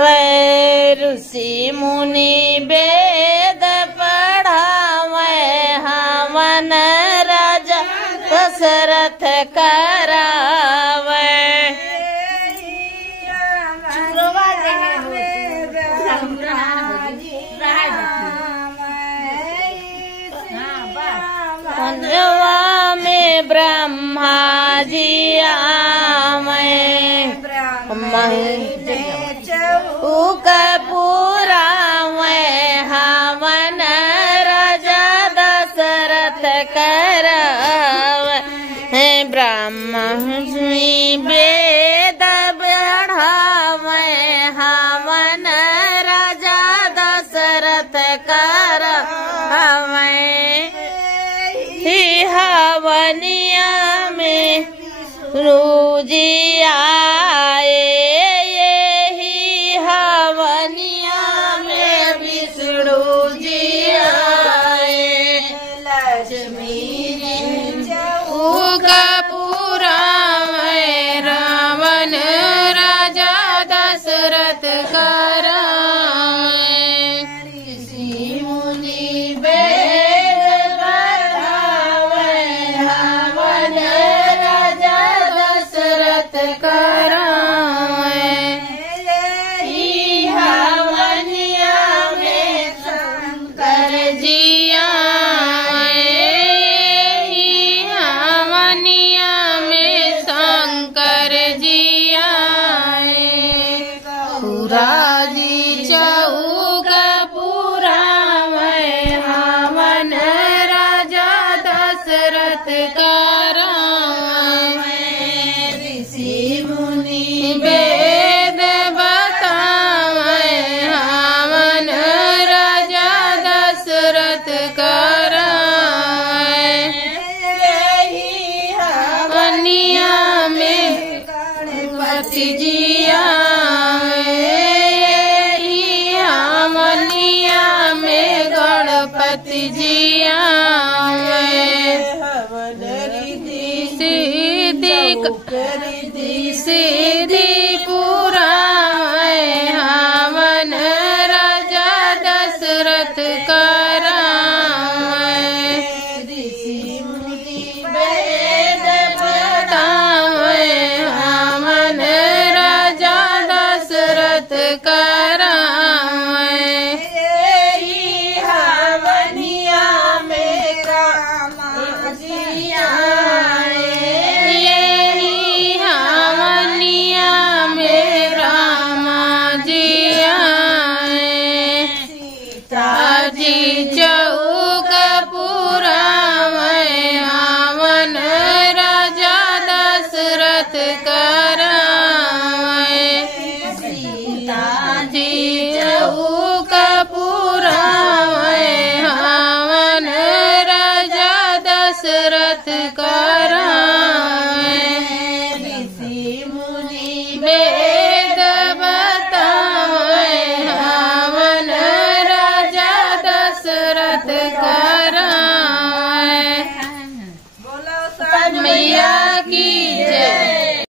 ऋषि मुनि वेद पढ़ावे हवन राजा दशरथ करावे। पंजवा में ब्रह्मा जी आवे चौक पुरावे हवन राजा दशरथ करावे। ब्रह्मा जी वेद बढ़ावे हवन राजा दशरथ करावे। हवनिया में रोजी आए यही हवनिया में विष्णु जी आए। लक्ष्मी चौक पुरावे रावण राजा दशरथ करावे। ऋषि मुनि वेद बढ़ावे हवन राजा दशरथ करावे। हवनिया में शंकर जी आए हवनिया में शंकर जी आए। पुराजी चौक पुरावे हवन राजा दशरथ करावे। ऋषि मुनि वेद बतावे हवन राजा दशरथ करावे। हवनिया में गणपति जी आए हवनिया में गणपति जी आवे। सिद्धि पुरावे हवन राजा दशरथ करावे। ऋषि मुनि वेद बतावे हवन राजा दशरथ करावे। हवनिया में रामा जी आए हवनिया में रामा जी आए। सीता जी चौक पुरावे हवन राजा दशरथ करावे। सीता जी चौक पुरावे हवन राजा दशरथ करावे।